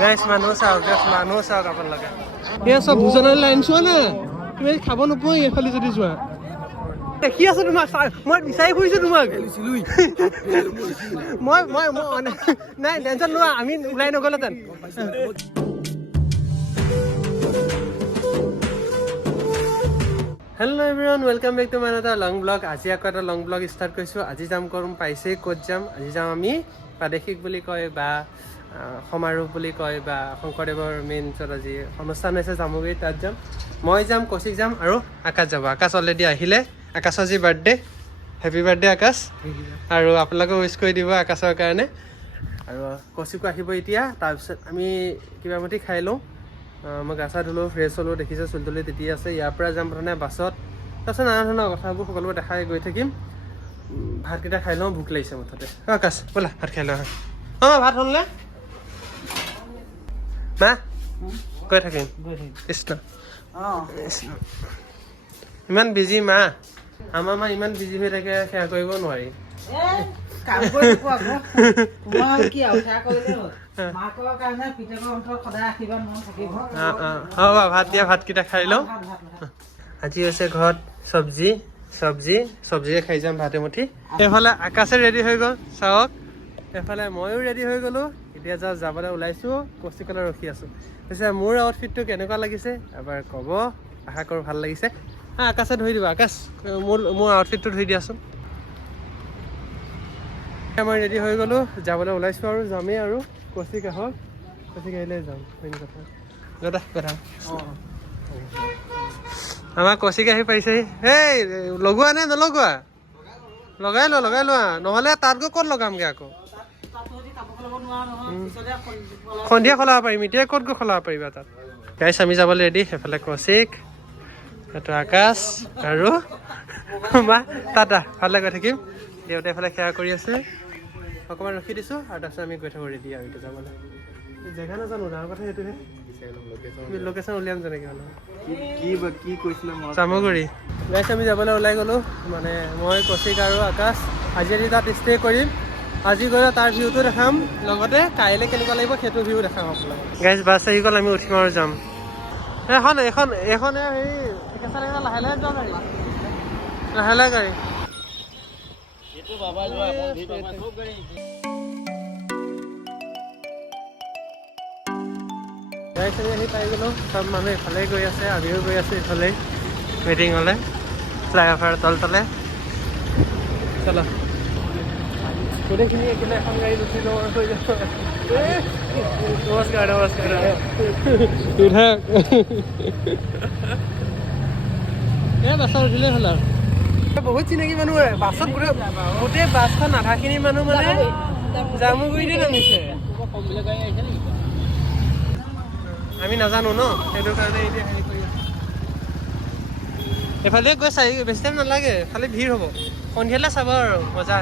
গাইছ মানুহ চাওক আপোনালোকে এয়া চব ভোজনৰ লাইন চোৱা না তুমি খাব নোপোৱা এইফালে যদি যোৱা দেখি আছো তোমাক মই বিচাৰি ফুৰিছো তোমাক মই নাই টেনশ্যন লোৱা আমি ওলাই নগ'লেহেঁতেন hello' everyone welcome back to my এটা লং ব্লগ আজি আকৌ এটা লং ব্লগ ষ্টাৰ্ট কৰিছোঁ আজি যাম কৰিম পাইছেই ক'ত যাম আজি যাম আমি প্ৰাদেশিক বুলি কয় বা সমাৰোহ বুলি কয় বা শংকৰদেৱৰ মেইন য'ত আজি অনুষ্ঠান হৈছে জামুগুৰি তাত যাম মই যাম কৌশিক যাম আৰু আকাশ যাব আকাশ অলৰেডি আহিলে আকাশৰ আজি বাৰ্থডে হেপী বাৰ্থডে আকাশ আৰু আপোনালোকে উইচ কৰি দিব আকাশৰ কাৰণে আৰু কৌশিকো আহিব এতিয়া তাৰপিছত আমি কিবা মতি খাই লওঁ মই গা চা ধুলোঁ ফ্ৰেছ হ'লোঁ দেখিছোঁ চুলি তুলি তিতি আছে ইয়াৰ পৰা যাম প্ৰথমে বাছত তাৰপিছত নানা ধৰণৰ কথাবোৰ সকলোবোৰ দেখাই গৈ থাকিম ভাতকেইটা খাই লওঁ ভোক লাগিছে মুঠতে আকাশ ব'লা ভাত খাই লওঁ অঁ ভাত হ'লনে মা গৈ থাকিম কৃষ্ণ ইমান বিজি মা আমাৰ মা ইমান বিজি হৈ থাকে সেয়া কৰিব নোৱাৰি ভাত দিয়া ভাতকেইটা খাই লওঁ আজি হৈছে ঘৰত চব্জিয়ে খাই যাম ভাতে মুঠি এইফালে আকাশে ৰেডি হৈ গ'ল চাওক এইফালে ময়ো ৰেডি হৈ গ'লোঁ এতিয়া যাবলৈ ওলাইছোঁ কৌশিকলৈ ৰখি আছোঁ পিছে মোৰ আউটফিটটো কেনেকুৱা লাগিছে এবাৰ ক'ব আশা কৰোঁ ভাল লাগিছে আকাশে ধৰি দিব আকাশ মোৰ আউটফিটটো ধৰি দিয়াচোন মই ৰেডি হৈ গ'লোঁ যাবলৈ ওলাইছোঁ আৰু যামেই আৰু কৌশিক আহক কৌশিক আহিলে যাম মেইন কথা আমাৰ কৌশিক আহি পাইছেহি এই লগোৱা নে নলগোৱা লগাই লোৱা নহ'লে তাত গৈ ক'ত লগামগৈ আকৌ সন্ধিয়া খলাব পাৰিম এতিয়া ক'ত গৈ খলাব পাৰিবা তাত গাইছ আমি যাবলৈ ৰেডি সেইফালে কৌশিক এইটো আকাশ আৰু মা টাটা ভালে গৈ থাকিম দেউতাই এইফালে সেৱা কৰি আছে অকণমান ৰখি দিছোঁ আৰু তাৰপিছত আমি গৈ থাকোঁ ৰেডি আৰু এতিয়া যাবলৈ জেগা নাজানো ডাঙৰ কথা সেইটোহে লোকেশ্যন উলিয়াম যেনেকৈ হ'লে কি কৈছিলে জামুগুৰি গাইছ আমি যাবলৈ ওলাই গ'লোঁ মানে মই কৌশিক আৰু আকাশ আজি তাত ষ্টে কৰিম আজি গ'লে তাৰ ভিউটো দেখাম লগতে কাইলৈ কেনেকুৱা লাগিব সেইটো ভিউ দেখাম আপোনালোক গাইছ বাছ আহি গ'ল আমি উঠিম আৰু যাম এইখন হেৰি কেঁচা লাহে লাহে যোৱা গাড়ী লাহে গাড়ী গাড়ী চাৰি আহি পাই গ'লোঁ চব মানুহ ইফালে গৈ আছে আমিও গৈ আছোঁ ইফালে মিটিঙলৈ ফ্লাইঅভাৰ তলে চলো গোটেইখিনি একেবাৰে এখন গাড়ীত উঠি লওঁ হৈ যাব নমস্কাৰ এই বাছত উঠিলে হ'ল আৰু বহুত চিনাকি মানুহ বাছত গোটেই বাছখন আধাখিনি মানুহ মানে জামুগুৰিতে নামিছে আমি নাজানো ন সেইটো কাৰণে এতিয়া হেৰি কৰি আছোঁ এইফালে গৈ বেছি টাইম নালাগে খালি ভিৰ হ'ব সন্ধিয়ালৈ চাব আৰু মজা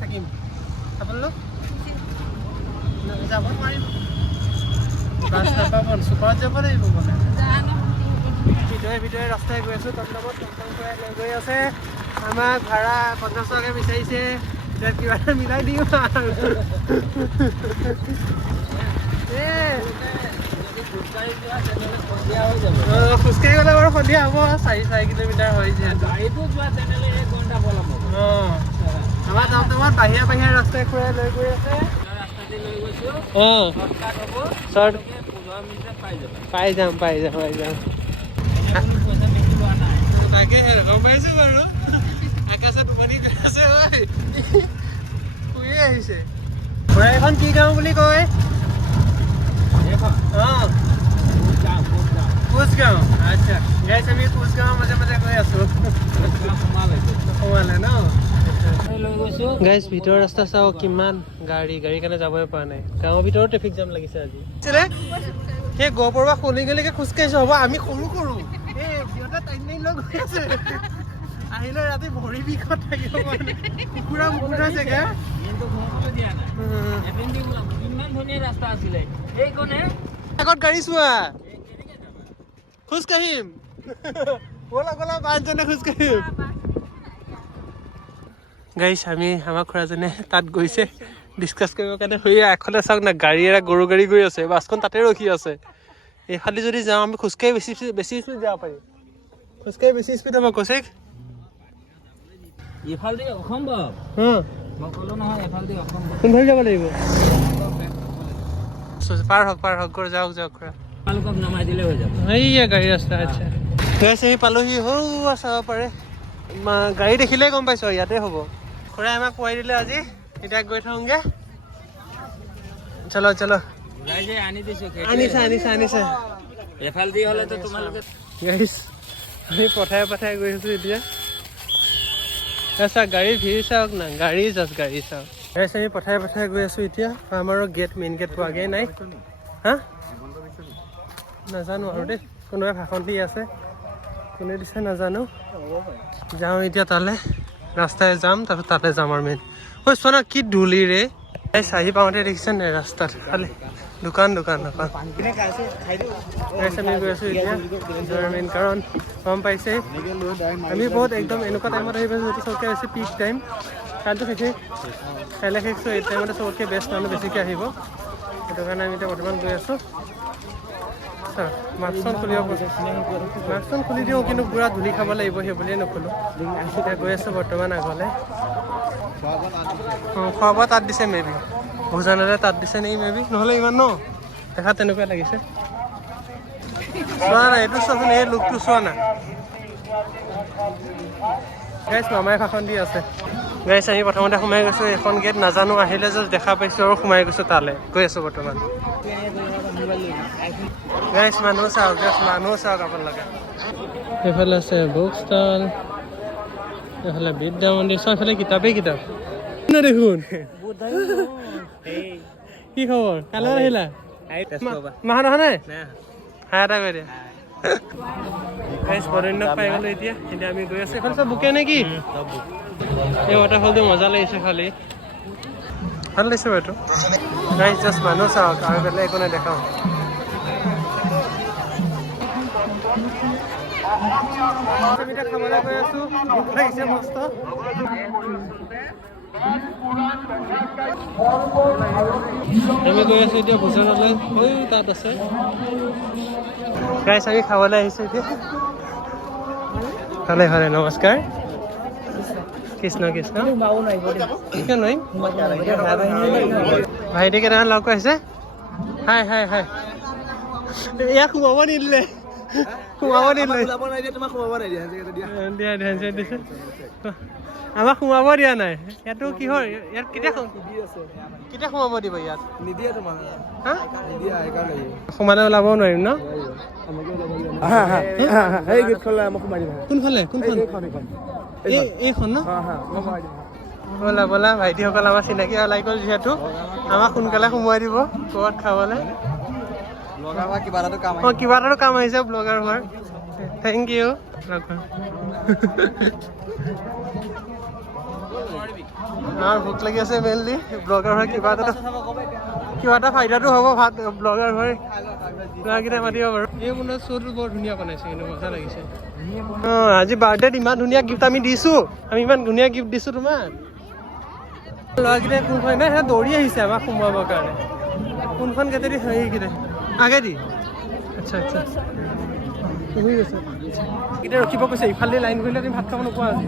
থাকিম আপোনালোক যাব নোৱাৰিম বাছ নাপাব চুপাৰত যাব লাগিব ভিতৰে ৰাস্তাই গৈ আছোঁ টমটমত লৈ গৈ আছে আমাক ভাড়া 50 টকাকৈ বিচাৰিছে এতিয়া কিবা এটা মিলাই দিম আৰু খোজকাঢ়ি গ'লে বাৰু সন্ধিয়া হ'ব 4 কিলোমিটাৰ হয় যিহেতু আমাৰ টমটমত বাহিৰা ৰাস্তাই খুৱাই লৈ গৈ আছে পাই যাম তাকে গম পাইছোঁ বাৰু আকাশে টোপনি গৈ আছে শুয়ে আহিছে এখন কি গাঁও বুলি কয় কোচগাঁও আচ্ছা গাইছ আমি কোচগাঁৱৰ মাজে গৈ আছোঁ সোমালে ন গাইছ ভিতৰৰ ৰাস্তা চাওঁ কিমান গাড়ী কাৰণে যাবই পৰা নাই গাঁৱৰ ভিতৰত ট্ৰেফিক জাম লাগিছে আজি সেই গহপুৰৰ পৰা খলিগলৈকে খোজকাঢ়িছোঁ হ'ব আমি সৰু এই সিহঁতে টাইম লৈ গৈ আছে আহিলে ৰাতি ভৰি বিষত থাকিব কুকুৰা জেগা আগত গাড়ী চোৱা খোজকাঢ়িম ব'লা 5জনে খোজকাঢ়িম গাইছ আমাৰ খুৰাজনে তাত গৈছে ডিছকাছ কৰিবৰ কাৰণে হৈ আগফালে চাওক না গাড়ী এটা গৰু গাড়ী গৈ আছে বাছখন তাতে ৰখি আছে এইফালে যদি যাওঁ আমি খোজকাঢ়ি বেছি স্পীড যাব পাৰিম খোজকাঢ়ি বেছি স্পীড হ'ব কৌশিক এইফালে অসম্ভৱ মই ক'লো নহয় এইফালে অসম্ভৱ কোনফালে যাব লাগিব পাৰ হওক গৈ যাওক তোমালোকক নমাই দিলে হৈ যাব এইয়া গাড়ী ৰাস্তা আচ্ছা গৈছে সি পালোহি সৌ চাব পাৰে গাড়ী দেখিলেই গম পাইছোঁ ইয়াতে হ'ব খুৰাই আমাক পোৱাই দিলে আজি এতিয়া গৈ থাকোঁগৈ চলো আনি দিছো আনিছে এইফালে দি হ'লেতো তোমালোকে গাইছ আমি পঠাই গৈ আছোঁ এতিয়া চাওক গাড়ীৰ ভিৰ চাওক না গাড়ী চাওক গাইছ আমি পঠাই গৈ আছোঁ এতিয়া আমাৰো মেইন গেট পোৱাগৈ নাই হা নাজানো আৰু দেই কোনোবাই ভাষণ দি আছে কোনে দিছে নাজানো যাওঁ এতিয়া তালৈ ৰাস্তাই যাম তাৰপিছত তাতে যাম আৰু মেইন ঐ চোৱা না কি ধূলি ৰে চাহি পাওঁতে দেখিছে নাই ৰাস্তাত খালি দোকান আমি গৈ আছোঁ এতিয়া যোৱাৰ মেইন কাৰণ গম পাইছে আমি বহুত একদম এনেকুৱা টাইমত আহি পাইছোঁ যিটো চবতকৈ বেছি পিক টাইম কাইলৈতো শেষেই কাইলৈ শেষছোঁ এই টাইমতে চবতকৈ বেষ্ট মানুহ বেছিকৈ আহিব সেইটো কাৰণে আমি এতিয়া বৰ্তমান গৈ আছোঁ মাস্কখন খুলি দিওঁ কিন্তু পুৰা ধূলি খাব লাগিব সেই বুলিয়ে নখোলোঁ এতিয়া গৈ আছোঁ বৰ্তমান আগলৈ খোৱা বোৱা তাত দিছে মেবি ভোজনলৈ তাত দিছে নেকি মেবি নহ'লে ইমান ন দেখা তেনেকুৱা লাগিছে চোৱা নাই এইটো চোৱাচোন এই লুকটো চোৱা না গাইছ মামাই ভাষণ দি আছে গাইছ আমি প্ৰথমতে সোমাই গৈছোঁ এখন গেট নাজানো আহিলে যে দেখা পাইছোঁ আৰু সোমাই গৈছোঁ তালৈ গৈ আছোঁ বৰ্তমান গাইছ মানুহ চাওক আপোনালোকে এইফালে আছে বুক ষ্টল এইফালে বিদ্যা মন্দিৰ চব এইফালে কিতাপ দেখোন কি খবৰ কালৈ আহিলা মাহত অহা নাই হাই এটা কৈ দিয়া বৰণ্যক পাই গ'লো এতিয়া আমি গৈ আছোঁ এইফালে চব বুকে নেকি এই ৱাটাৰফলটো মজা লাগিছে খালি ভাল লাগিছে বাৰু গাইছ জাষ্ট মানুহ চাওক আৰু বেলেগ একো নাই দেখাওঁ খাবলৈ গৈ আছোঁ ভোক লাগিছে মস্ত আমি গৈ আছোঁ এতিয়া ভোজনলৈ তাত আছে গাইছ আমি খাবলৈ আহিছোঁ এতিয়া ভালে নমস্কাৰ কৃষ্ণ কিয় নোৱাৰিম ভাইটি কেইটামান লগ আহিছে হাই ইয়াক সোমাব নিদিলে দিছে আমাক সোমাব দিয়া নাই ইয়াতো কিহৰ ইয়াত কেতিয়া সোমাব দিব ইয়াত সোমালে ওলাব নোৱাৰিম ন কোনফালে এইখন ন বলা ভাইটিসকল আমাৰ চিনাকি ওলাই গ'ল যিহেতু আমাক সোনকালে সোমোৱাই দিব ক'ৰবাত খাবলৈ কিবা এটাতো কাম আহিছে ব্লগাৰ হোৱাৰ থেংক ইউ আমাৰ ভোক লাগি আছে মেইনলি ব্লগাৰ হৈ কিবা এটা ফাইদাটো হ'ব ভাত ব্লগাৰ হৈ ল'ৰাকেইটা মাতিব বাৰু এই মানে শ্ব'টো বৰ ধুনীয়া বনাইছে কিন্তু মজা লাগিছে আজি বাৰ্থডেত ইমান ধুনীয়া গিফ্ট আমি দিছোঁ আমি ইমান ধুনীয়া গিফ্ট দিছোঁ তোমাক ল'ৰাকেইটাই কোনখন নাই সেয়া দৌৰি আহিছে আমাক সোমোৱাবৰ কাৰণে কোনখন গেটেদি সেইকেইটা আগেদি আচ্ছা শুই গৈছে এতিয়া ৰখিব কৈছে ইফালে লাইন কৰিলে তুমি ভাত খাব নোপোৱা আজি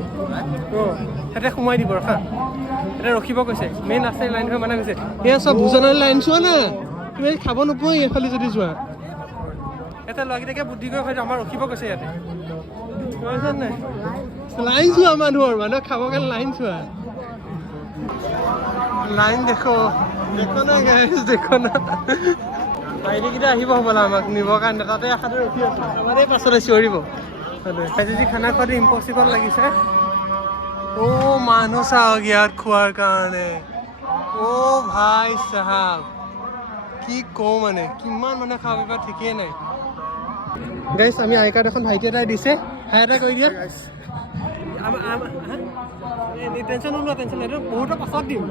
সিহঁতে সোমাই দিব ৰখা এতিয়া ৰখিব কৈছে মেইন ৰাস্তাই লাইন হৈ মানে কৈছে এয়া চব ভোজনৰ লাইন চোৱা না তুমি খাব নোপোৱা এইফালে যদি যোৱা এটা ল'ৰাকেইটাকে বুদ্ধি কৰি হয়তো আমাৰ ৰখিব কৈছে ইয়াতে নাই লাইন চোৱা মানুহৰ খাবৰ কাৰণে লাইন চোৱা লাইন দেখো না ভাইটিকেইটা আহিব হ'বলা আমাক নিবৰ কাৰণে তাতে আশাতে ৰখি আছো আমাৰ এই পাছতে চিঞৰিব যদি খানা খোৱাটো ইম্পচিবল লাগিছে মানুহ চাওক ইয়াত খোৱাৰ কাৰণে ভাই চাহাব কি কওঁ কিমান মানুহে খাব পাৰিব ঠিকেই নাই গাইছ আমি আই কাৰ্ড এখন ভাইটি এটাই দিছে হাই এটা কৰি দিয়া টেনশ্যন নোলোৱা এইটো বহুতৰ পাছত দিম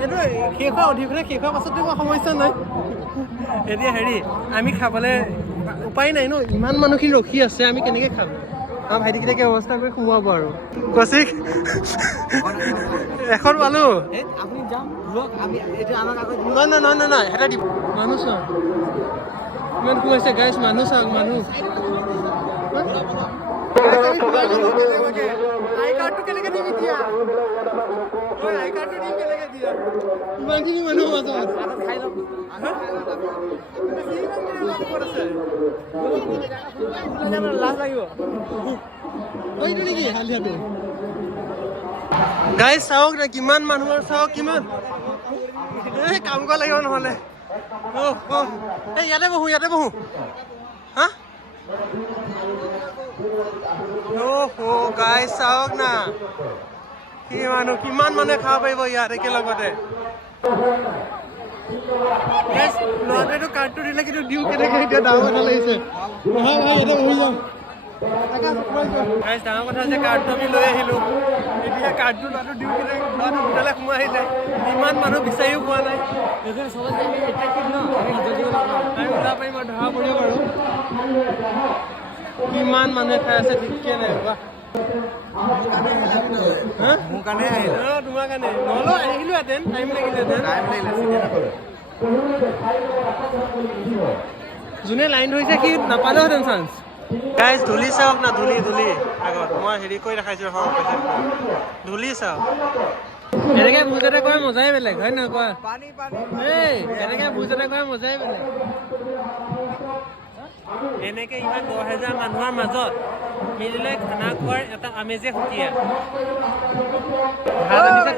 এইটো শেষ হোৱা অধিক শেষ হোৱাৰ পাছত দিব সমস্যা নাই এতিয়া আমি খাবলৈ উপায় নাই ন ইমান মানুহখিনি ৰখি আছে আমি কেনেকৈ খাম আমাৰ ভাইটিকেইটাকে অৱস্থা কৰি সোমোৱাব আৰু কৌশিক এখন পালো আপুনি যাম লওক আমি এটা আমাক আগত নহয় এটা দিব মানুহ চাওক ইমান সোমাইছে গাইছ মানুহ চাওক মানুহ আই কাৰ্ডটো কেনেকে দিবি দিয়া আই কাৰ্ডটো দিম কেনেকে দিয়া ইমানখিনি মানুহ মাজত খাই লওক লাজ লাগিব এইটো নেকি হালিয়াটো গাইছ চাওক না কিমান মানুহৰ চাওক কিমান এই কাম কৰা লাগিব নহ'লে এই ইয়াতে বহো হা গাইছ চাওক না কিমান মানুহে খাব পাৰিব ইয়াত একেলগতে ল'ৰাটোৱেতো কাৰ্ডটো দিলে কিন্তু দিওঁ কেনেকে এতিয়া ডাঙৰ কথা লাগিছে নহয় ভাই এতিয়া বহি যাম ডাঙৰ কথা যে কাৰ্ডটো আমি লৈ আহিলোঁ এতিয়া কাৰ্ডটো ল'ৰাটো দিওঁ কেনেকে ল'ৰাটো ভিতৰলৈ সোমাই আহিলে ইমান মানুহ বিচাৰিও পোৱা নাই আমি ওলাব পাৰিম আৰু ধৰা পৰিব বাৰু কিমান মানুহে খাই আছে ঠিকে নাই মোৰ কাৰণে আহিলে তোমাৰ কাৰণে নহ'লেও আহিলোহেঁতেন টাইম লাগিলেহেঁতেন যোনে লাইন ধৰিছে সি নাপালেহেঁতেন চান্স গাইজ ধূলি চাওক না ধূলি আগত মই হেৰি কৰি দেখাইছোঁ ধূলি চাওক এনেকে ভোজ এটা কৰা মজাই বেলেগ হয় নহয় কোৱা এই এনেকে ভোজ এটা কৰা মজাই বেলেগ এনেকে ইমান 10,000 মানুহৰ মাজত মিলি খানা খোৱাৰ এটা আমেজে সুকীয়া ভাত আনিছে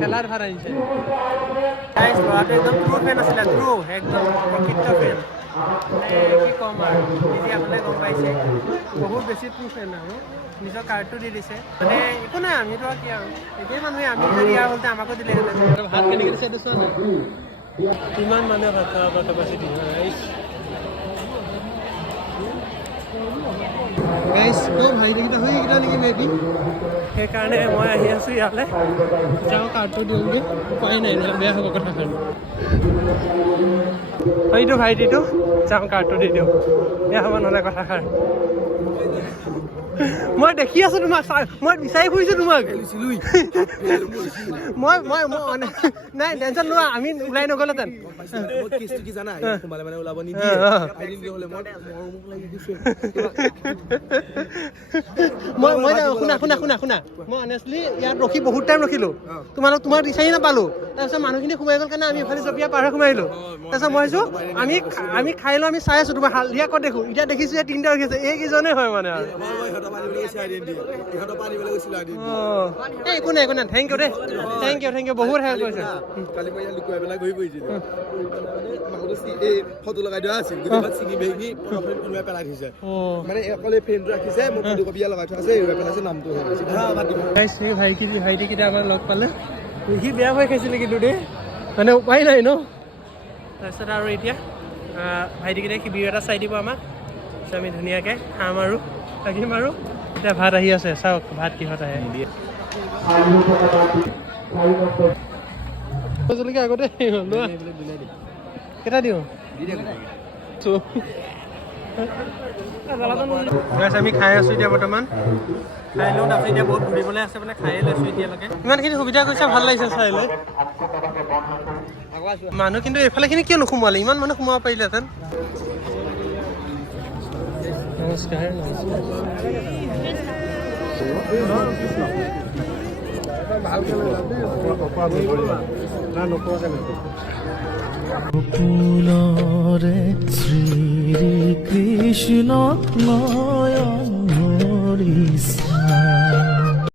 খেলাৰ ভাত আনিছে ল'ৰাটো একদম ট্ৰু ফেন আছিলে একদম প্ৰকৃত ফেন কি ক'ম আৰু এতিয়া আপোনালোকে গম পাইছে বহুত বেছি ট্ৰু ফেন আৰু নিজৰ কাৰ্ডটো দি দিছে মানে একো নাই আমিতো আৰু কি আৰু এতিয়াই মানুহে আমি যদি ইয়াৰ হ'লতে আমাকো দিলেহেঁতেন ভাত কেনেকৈ দিছে এইটো চোৱা নাই কিমান মানুহে ভাত খাব কেপাচিটি ভাইটিকেইটা হৈ এইকেইটা নেকি মেবি সেইকাৰণে মই আহি আছোঁ ইয়ালৈ যাওঁ কাৰ্ডটো দিওঁগৈ উপায় নাই বেয়া হ'ব কথাষাৰ এইটো ভাইটিটো যাওঁ কাৰ্ডটো দি দিওঁ বেয়া হ'ব নহ'লে কথাষাৰ মই দেখি আছোঁ তোমাক মই বিচাৰি ফুৰিছোঁ তোমাক মই নাই টেনশ্যন লোৱা আমি ওলাই নগ'লেহেঁতেন শুনা মই অনেষ্টলি ইয়াত ৰখি বহুত টাইম ৰখিলোঁ তোমাক বিচাৰি নাপালোঁ তাৰপিছত মানুহখিনি সোমাই গ'ল কাৰণে আমি ইফালে জপিয়া পাৰ হৈ সোমাই আহিলোঁ তাৰপিছত মই ভাবিছোঁ আমি খাই লওঁ আমি চাই আছোঁ তোমাৰ হালধীয়া ক'ত দেখোঁ এতিয়া দেখিছোঁ ইয়াত তিনিটা ৰখি আছে এইকেইজনেই হয় মানে আৰু একো নাই থেংক ইউ দেই থেংক ইউ বহুত হেল্প কৰিছে ফটো লগাই দিয়া আছিল চিঙি বেঙি কোনোবাই পেলাই থৈছে মানে অকলে ফ্ৰেমটো ৰাখিছে মোৰ ফটোকপিয়া লগাই থোৱা আছে এইবাৰ পেলাইছে নামটো ভাইটিকেইটা আমাৰ লগ পালে সি বেয়া ভয় খাইছিলে কিন্তু দেই মানে উপায় নাই ন তাৰপিছত আৰু এতিয়া ভাইটিকেইটাই ভিডিঅ' এটা চাই দিব আমাক তাৰপিছত আমি ধুনীয়াকৈ খাম আৰু থাকিম আৰু এতিয়া ভাত আহি আছে চাওক ভাত কিহত আহে আগতে কেইটা দিওঁ আমি খাই আছোঁ এতিয়া বৰ্তমান খাই লওঁ তাৰপিছত এতিয়া বহুত ঘূৰিবলৈ আছে মানে খায়ে লৈছোঁ এতিয়ালৈকে ইমানখিনি সুবিধা কৰিছে ভাল লাগিছে চাই লৈ মানুহ কিন্তু এইফালেখিনি কিয় নোসোমালে ইমান মানুহ সোমাব পাৰিলেহেঁতেন নমস্কাৰ ফুলৰে শ্ৰী কৃষ্ণ নয়ন হৰিছে